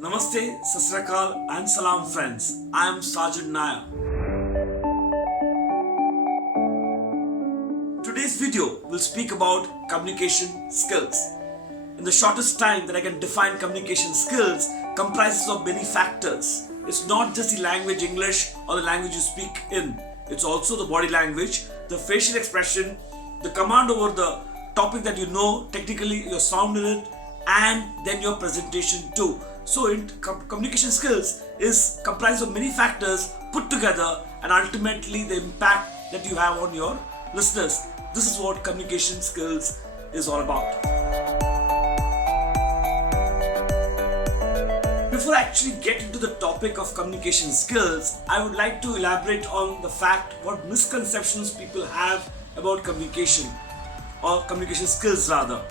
Namaste, Sasrakal and Salam friends. I am Sergeant Naya. Today's video will speak about communication skills. In the shortest time that I can define communication skills comprises of many factors. It's not just the language English or the language you speak in. It's also the body language, the facial expression, the command over the topic that you know, technically your sound in it, and then your presentation too. So communication skills is comprised of many factors put together and ultimately the impact that you have on your listeners. This is what communication skills is all about. Before I actually get into the topic of communication skills, I would like to elaborate on the fact what misconceptions people have about communication or communication skills rather.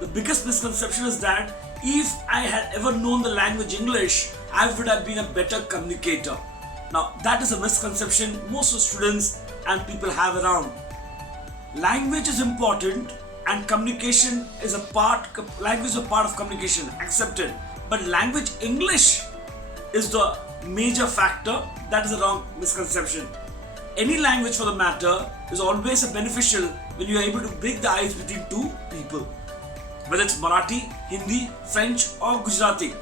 The biggest misconception is that if I had ever known the language English, I would have been a better communicator. Now that is a misconception most of students and people have around. Language is important and communication is a part of communication, accepted. But language English is the major factor. That is a wrong misconception. Any language for the matter is always beneficial when you are able to break the ice between two people. Whether it's Marathi, Hindi, French or Gujarati.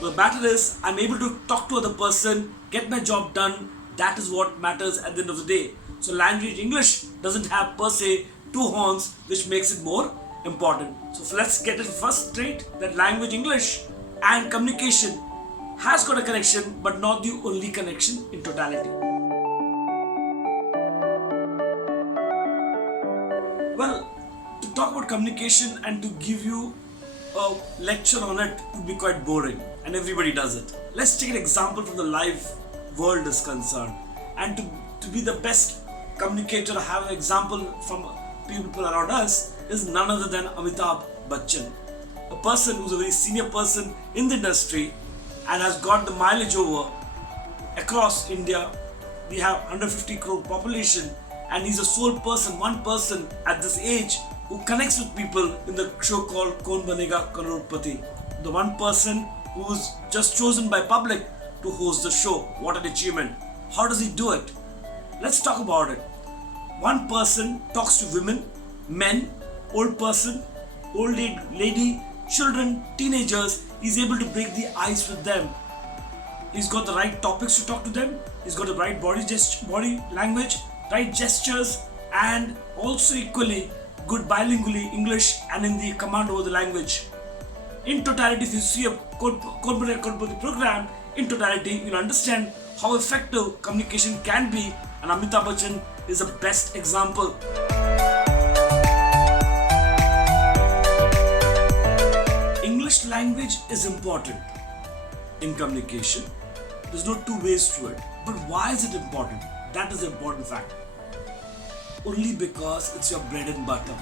The matter is, I'm able to talk to other person, get my job done. That is what matters at the end of the day. So language English doesn't have per se two horns, which makes it more important. So let's get it first straight that language English and communication has got a connection, but not the only connection in totality. Well, to talk about communication and to give you a lecture on it would be quite boring, and everybody does it. Let's take an example from the live world is concerned, and to be the best communicator, have an example from people around us is none other than Amitabh Bachchan, a person who's a very senior person in the industry and has got the mileage over across India. We have 150 crore population, and he's a sole person, one person at this age who connects with people in the show called Kaun Banega Crorepati. The one person who's just chosen by public to host the show. What an achievement. How does he do it? Let's talk about it. One person talks to women, men, old person, old lady, children, teenagers. He's able to break the ice with them. He's got the right topics to talk to them. He's got the right body language, right gestures, and also equally good bilingually English and in the command over the language. In totality, if you see a corporate program, in totality, you'll understand how effective communication can be, and Amitabh Bachchan is the best example. English language is important in communication. There's no two ways to it. But why is it important? That is the important fact. Only because it's your bread and butter.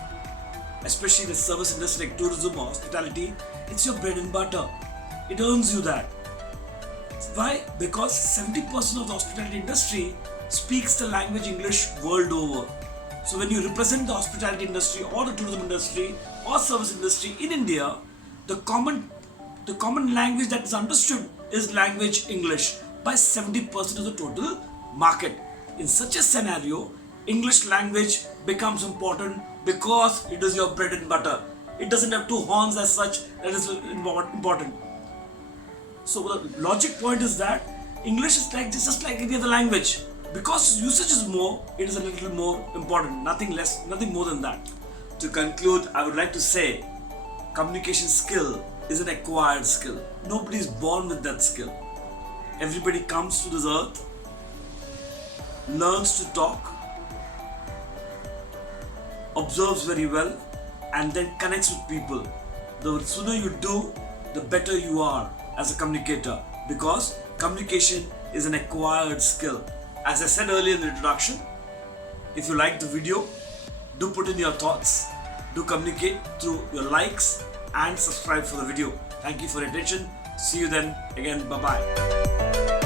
Especially in the service industry like tourism or hospitality, it's your bread and butter. It earns you that. Why? Because 70% of the hospitality industry speaks the language English world over. So when you represent the hospitality industry or the tourism industry or service industry in India, the common language that is understood is language English by 70% of the total market. In such a scenario, English language becomes important because it is your bread and butter. It doesn't have two horns as such. That is important. So the logic point is that English is just like any other language. Because usage is more, it is a little more important. Nothing less, nothing more than that. To conclude, I would like to say communication skill is an acquired skill. Nobody is born with that skill. Everybody comes to this earth, learns to talk, observes very well, and then connects with people. The sooner you do, the better you are as a communicator, because communication is an acquired skill. As I said earlier in the introduction, if you like the video, do put in your thoughts, do communicate through your likes and subscribe for the video. Thank you for your attention. See you then again. Bye-bye.